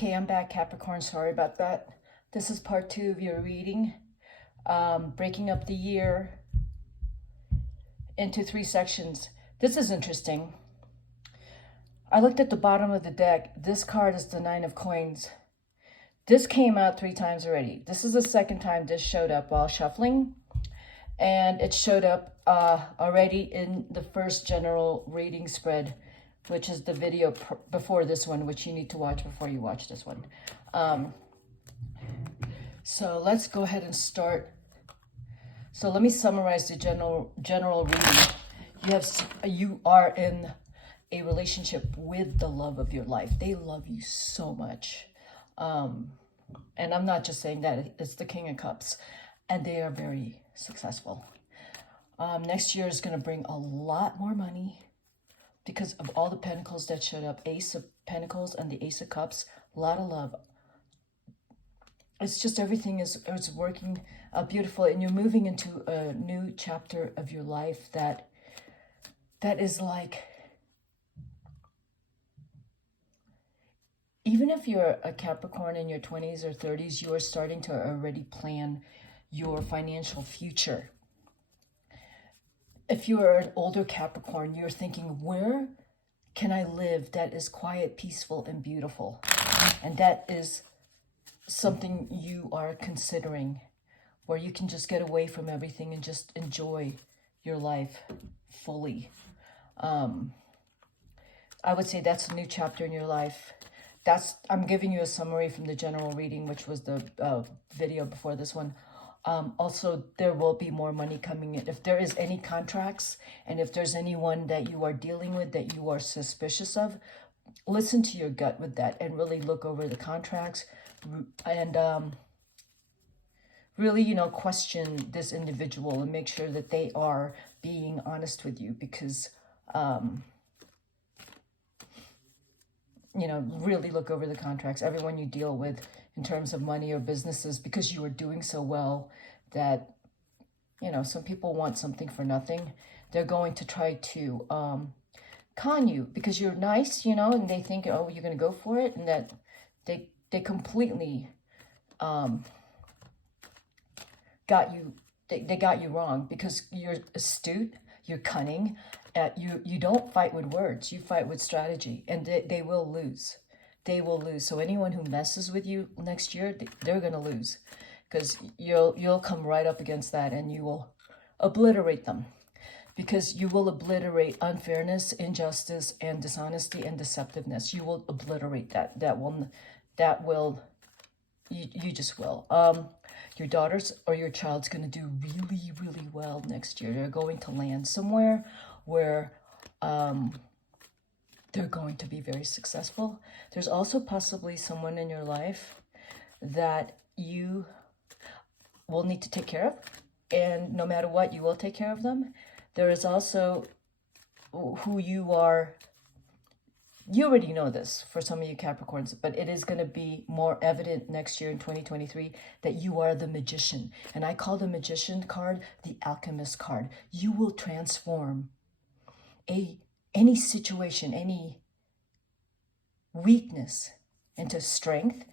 Okay, I'm back, Capricorn. Sorry about that. This is part 2 of your reading. Breaking up the year into 3 sections. This is interesting. I looked at the bottom of the deck. This card is the 9 of Coins. This came out 3 times already. This is the second time this showed up while shuffling. And it showed up already in the first general reading spread, which is the video before this one, which you need to watch before you watch this one. So let's go ahead and start. So let me summarize the general reading. You are in a relationship with the love of your life. They love you so much. And I'm not just saying that, it's the King of Cups. And they are very successful. Next year is going to bring a lot more money because of all the pentacles that showed up. Ace of Pentacles and the Ace of Cups. A lot of love. It's just everything is working beautiful, and you're moving into a new chapter of your life that is like, even if you're a Capricorn in your 20s or 30s, you are starting to already plan your financial future. If you are an older Capricorn, you're thinking, where can I live that is quiet, peaceful, and beautiful? And that is something you are considering, where you can just get away from everything and just enjoy your life fully. I would say that's a new chapter in your life. I'm giving you a summary from the general reading, which was the video before this one. Also, there will be more money coming in. If there is any contracts, and if there's anyone that you are dealing with that you are suspicious of, listen to your gut with that and really look over the contracts and really, question this individual and make sure that they are being honest with you, because, really look over the contracts, everyone you deal with in terms of money or businesses, because you are doing so well that, some people want something for nothing. They're going to try to con you because you're nice, and they think, oh, you're going to go for it, and that they completely got you. They got you wrong because you're astute, you're cunning. You don't fight with words, you fight with strategy, and they will lose. They will lose. So anyone who messes with you next year, they're going to lose, because you'll come right up against that and you will obliterate them, because you will obliterate unfairness, injustice, and dishonesty and deceptiveness. You will obliterate that. You just will. Your daughters or your child's going to do really, really well next year. They're going to land somewhere where they're going to be very successful. There's also possibly someone in your life that you will need to take care of, and no matter what, you will take care of them. There is also who you are. You already know this for some of you Capricorns, but it is going to be more evident next year in 2023 that you are the magician. And I call the magician card the alchemist card. You will transform any situation, any weakness into strength.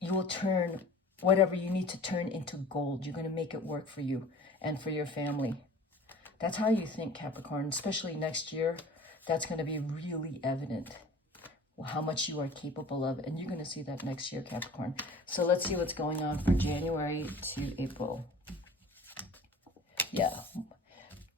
You will turn whatever you need to turn into gold. You're going to make it work for you and for your family. That's how you think, Capricorn, especially next year. That's going to be really evident how much you are capable of. And you're going to see that next year, Capricorn. So let's see what's going on for January to April. Yeah.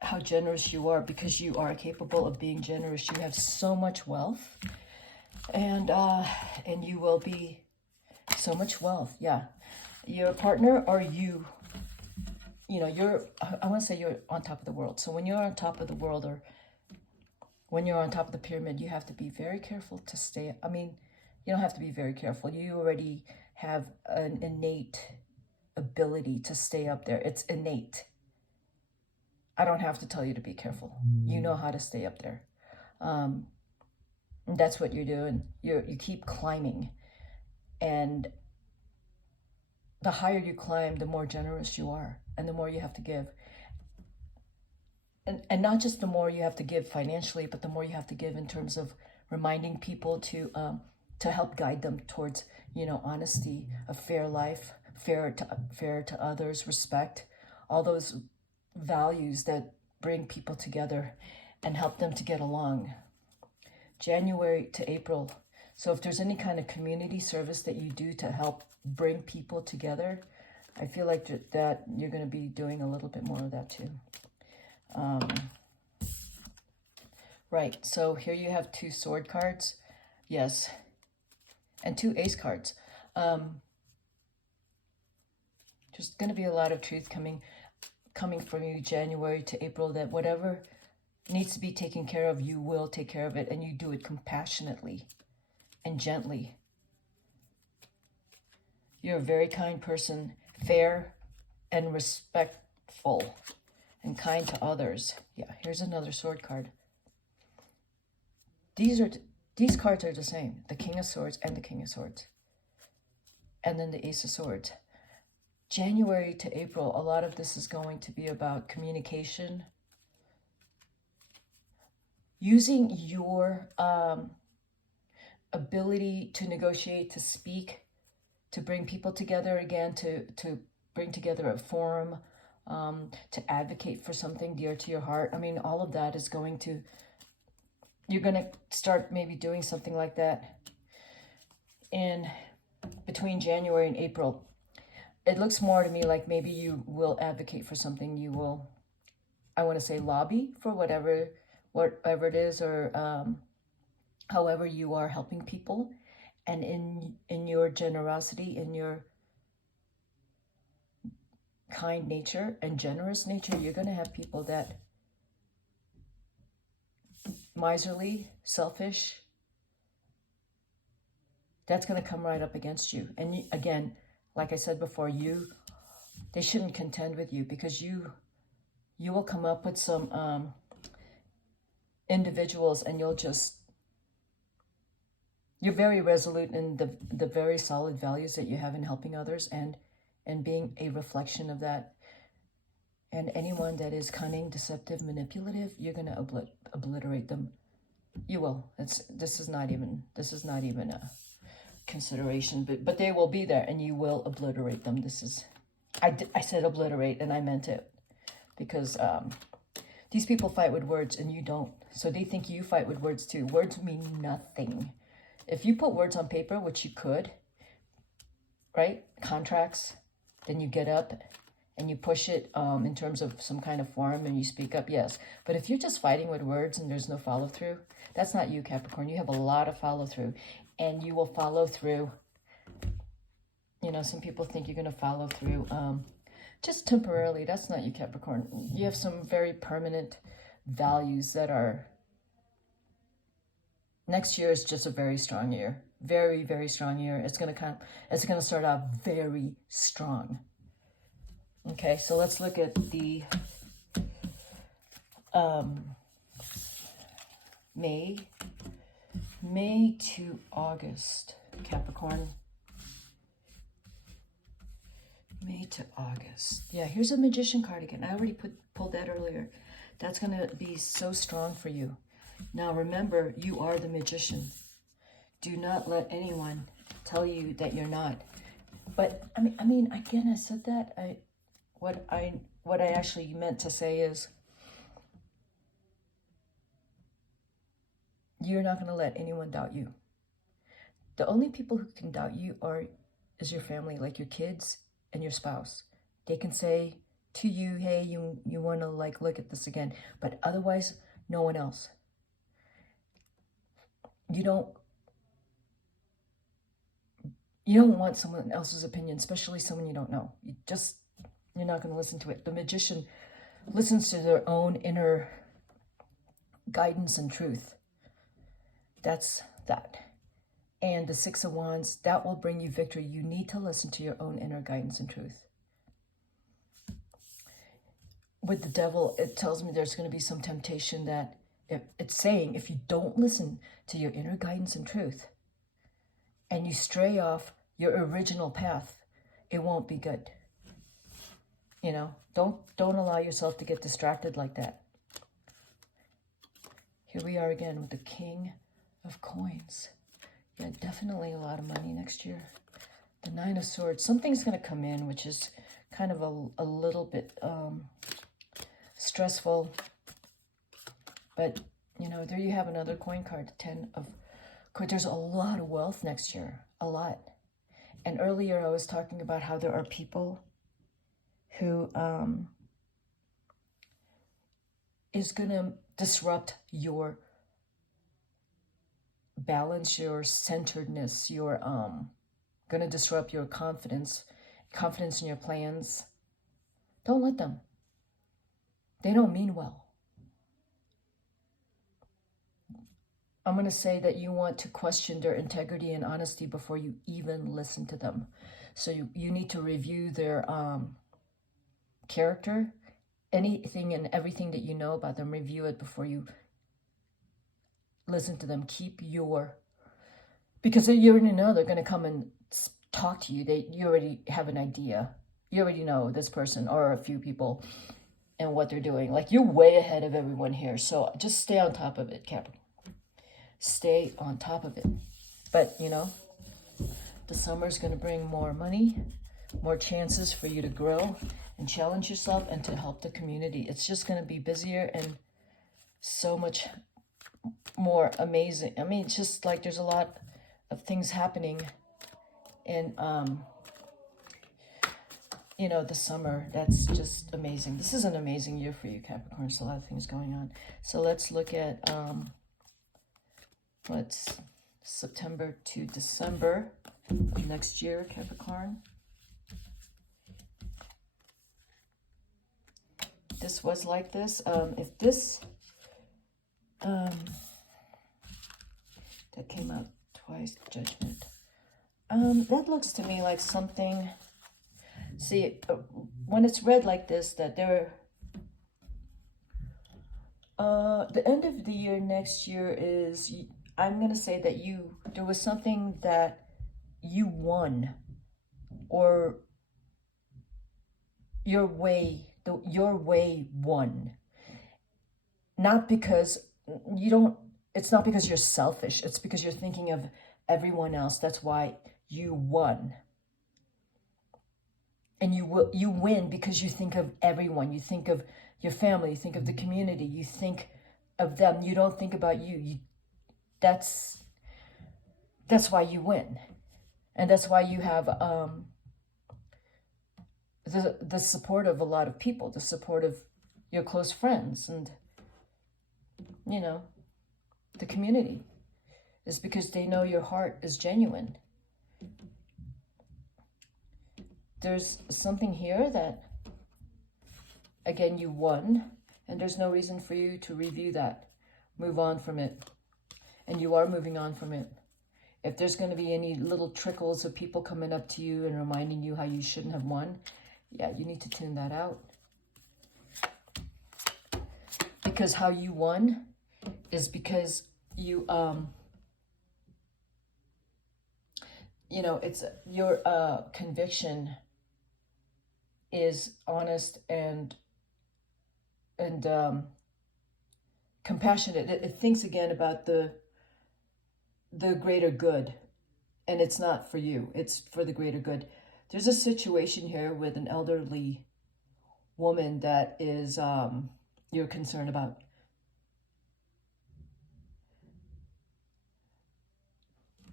How generous you are, because you are capable of being generous. You have so much wealth. And you will be so much wealth. Yeah. Your partner or you, I want to say you're on top of the world. So when you're on top of the world, or when you're on top of the pyramid, you have to be very careful to stay. You don't have to be very careful. You already have an innate ability to stay up there. It's innate. I don't have to tell you to be careful. You know how to stay up there. And that's what you're doing. You keep climbing. And the higher you climb, the more generous you are, and the more you have to give. And not just the more you have to give financially, but the more you have to give in terms of reminding people to to help guide them towards, you know, honesty, a fair life, fair to others, respect, all those values that bring people together and help them to get along. January to April. So if there's any kind of community service that you do to help bring people together, I feel like that you're going to be doing a little bit more of that too. Right, so here you have 2 sword cards. Yes. And 2 ace cards. There's going to be a lot of truth coming from you January to April, that whatever needs to be taken care of, you will take care of it, and you do it compassionately and gently. You're a very kind person, fair and respectful and kind to others. Yeah, here's another sword card. These cards are the same, the King of Swords and the King of Swords. And then the Ace of Swords. January to April, a lot of this is going to be about communication. Using your ability to negotiate, to speak, to bring people together again, to bring together a forum, to advocate for something dear to your heart. I mean, all of that is going to, you're going to start maybe doing something like that in between January and April. It looks more to me like maybe you will advocate for something. You will, I want to say, lobby for whatever it is, or however you are helping people. And in your generosity, in your kind nature and generous nature, you're going to have people that miserly, selfish, that's going to come right up against you. And you, again, like I said before, they shouldn't contend with you, because you will come up with some individuals, and you're very resolute in the very solid values that you have in helping others and being a reflection of that. And anyone that is cunning, deceptive, manipulative, you're going to obliterate them. You will. This is not even a consideration, but they will be there, and you will obliterate them. I said obliterate, and I meant it, because these people fight with words and you don't. So they think you fight with words too. Words mean nothing. If you put words on paper, which you could, right? Contracts, then you get up and you push it in terms of some kind of forum and you speak up, yes. But if you're just fighting with words and there's no follow through, that's not you, Capricorn. You have a lot of follow through, and you will follow through. You know, some people think you're going to follow through just temporarily. That's not you, Capricorn. You have some very permanent values that are... Next year is just a very strong year. Very, very strong year. It's going to start out very strong. Okay, so let's look at the May to August, Capricorn. May to August. Yeah, here's a Magician card again. I already pulled that earlier. That's going to be so strong for you. Now remember, you are the Magician. Do not let anyone tell you that you're not. But I mean, again, I said that. What I actually meant to say is, you're not going to let anyone doubt you. The only people who can doubt you is your family, like your kids and your spouse. They can say to you, hey, you want to look at this again. But otherwise, no one else. You don't want someone else's opinion, especially someone you don't know. You're not going to listen to it. The Magician listens to their own inner guidance and truth. That's that. And the Six of Wands, that will bring you victory. You need to listen to your own inner guidance and truth. With the Devil, it tells me there's going to be some temptation that it's saying, if you don't listen to your inner guidance and truth, and you stray off your original path, it won't be good. You know, don't allow yourself to get distracted like that. Here we are again with the King of Coins. Yeah, definitely a lot of money next year. The Nine of Swords. Something's going to come in, which is kind of a little bit stressful. But, you know, there you have another coin card, the Ten of Coins. There's a lot of wealth next year. A lot. And earlier I was talking about how there are people who is going to disrupt your balance, your centeredness, your going to disrupt your confidence in your plans. Don't let them. They don't mean well. I'm going to say that you want to question their integrity and honesty before you even listen to them. So you need to review their character, anything and everything that you know about them. Review it before you listen to them. Because you already know they're going to come and talk to you. You already have an idea. You already know this person or a few people and what they're doing. Like, you're way ahead of everyone here. So just stay on top of it, Capricorn. Stay on top of it. But, you know, the summer is going to bring more money, more chances for you to grow and challenge yourself and to help the community. It's just going to be busier and so much more amazing. I mean, it's just like there's a lot of things happening in, you know, the summer. That's just amazing. This is an amazing year for you, Capricorn. There's a lot of things going on. So let's look at what's September to December of next year, Capricorn. This was like this. If this that came out twice, Judgment. That looks to me like something. See, when it's read like this, that there. The end of the year next year is. I'm gonna say that there was something that you won, or your way won. Not because it's not because you're selfish, it's because you're thinking of everyone else. That's why you won. And you win because you think of everyone. You think of your family, you think of the community, you think of them. You don't think about you. That's why you win. And that's why you have the support of a lot of people, the support of your close friends, and, you know, the community. Is because they know your heart is genuine. There's something here that, again, you won, and there's no reason for you to review that. Move on from it. And you are moving on from it. If there's going to be any little trickles of people coming up to you and reminding you how you shouldn't have won, yeah, you need to tune that out. Because how you won is because you, you know, it's your conviction is honest and compassionate. It thinks again about the greater good, and it's not for you, it's for the greater good. There's a situation here with an elderly woman that is you're concerned about.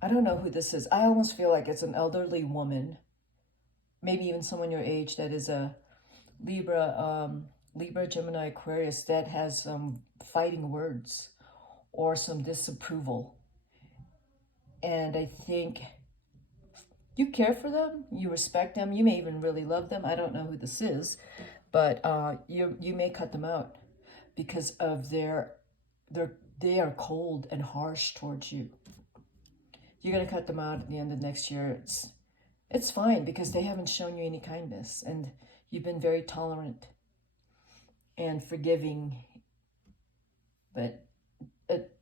I don't know who this is. I almost feel like it's an elderly woman, maybe even someone your age, that is a Libra, Gemini, Aquarius, that has some fighting words or some disapproval. And I think you care for them, you respect them, you may even really love them. I don't know who this is, but you may cut them out because of they are cold and harsh towards you. You're going to cut them out at the end of next year. It's fine because they haven't shown you any kindness, and you've been very tolerant and forgiving. But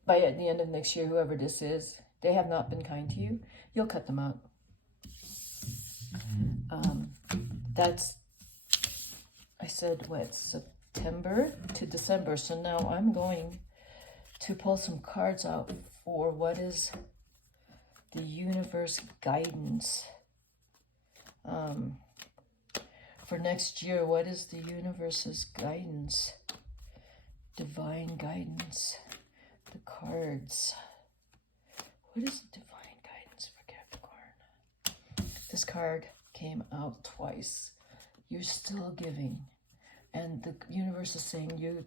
by the end of next year, whoever this is, they have not been kind to you. You'll cut them out. That's, I said, what, September to December. So now I'm going to pull some cards out for what is universe guidance for next year. What is the universe's guidance? Divine guidance. The cards. What is the divine guidance for Capricorn? This card came out twice. You're still giving. And the universe is saying you're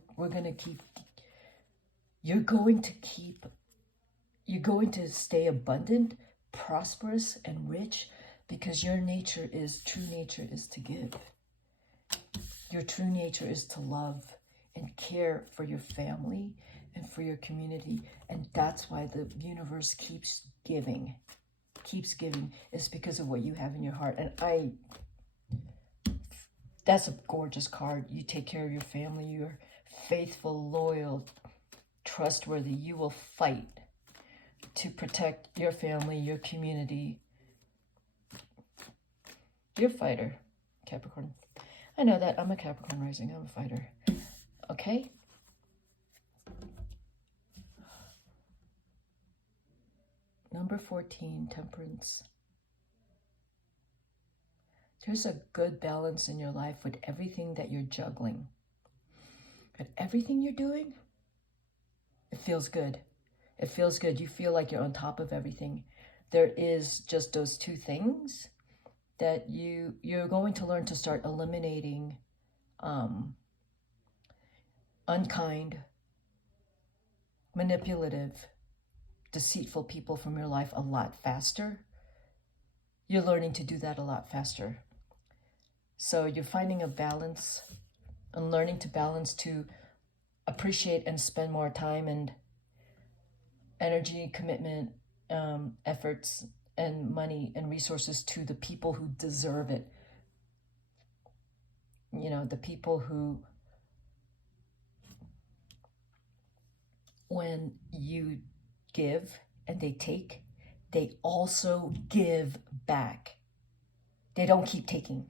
going to stay abundant, prosperous, and rich, because your true nature is to give. Your true nature is to love and care for your family and for your community. And that's why the universe keeps giving. It's because of what you have in your heart. And that's a gorgeous card. You take care of your family. You're faithful, loyal, trustworthy. You will fight to protect your family, your community. You're a fighter, Capricorn. I know that. I'm a Capricorn rising. I'm a fighter. Okay? Number 14, Temperance. There's a good balance in your life with everything that you're juggling. With everything you're doing, it feels good. It feels good. You feel like you're on top of everything. There is just those two things that you're going to learn to start eliminating unkind, manipulative, deceitful people from your life a lot faster. You're learning to do that a lot faster. So you're finding a balance and learning to balance to appreciate and spend more time and energy, commitment, efforts, and money and resources to the people who deserve it. You know, the people who, when you give and they take, they also give back. They don't keep taking.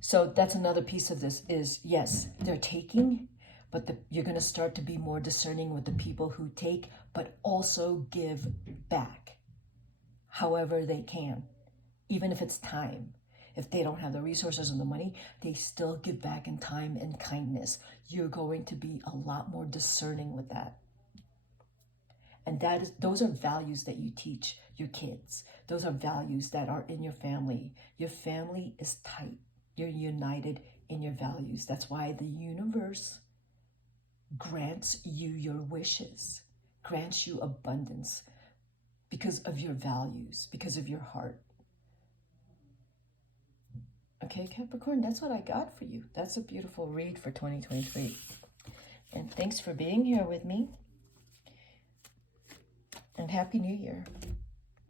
So that's another piece of this is, yes, they're taking, but you're going to start to be more discerning with the people who take, but also give back however they can, even if it's time. If they don't have the resources and the money, they still give back in time and kindness. You're going to be a lot more discerning with that. And those are values that you teach your kids. Those are values that are in your family. Your family is tight. You're united in your values. That's why the universe grants you your wishes, grants you abundance because of your values, because of your heart. Okay, Capricorn, that's what I got for you. That's a beautiful read for 2023. And thanks for being here with me. And Happy New Year.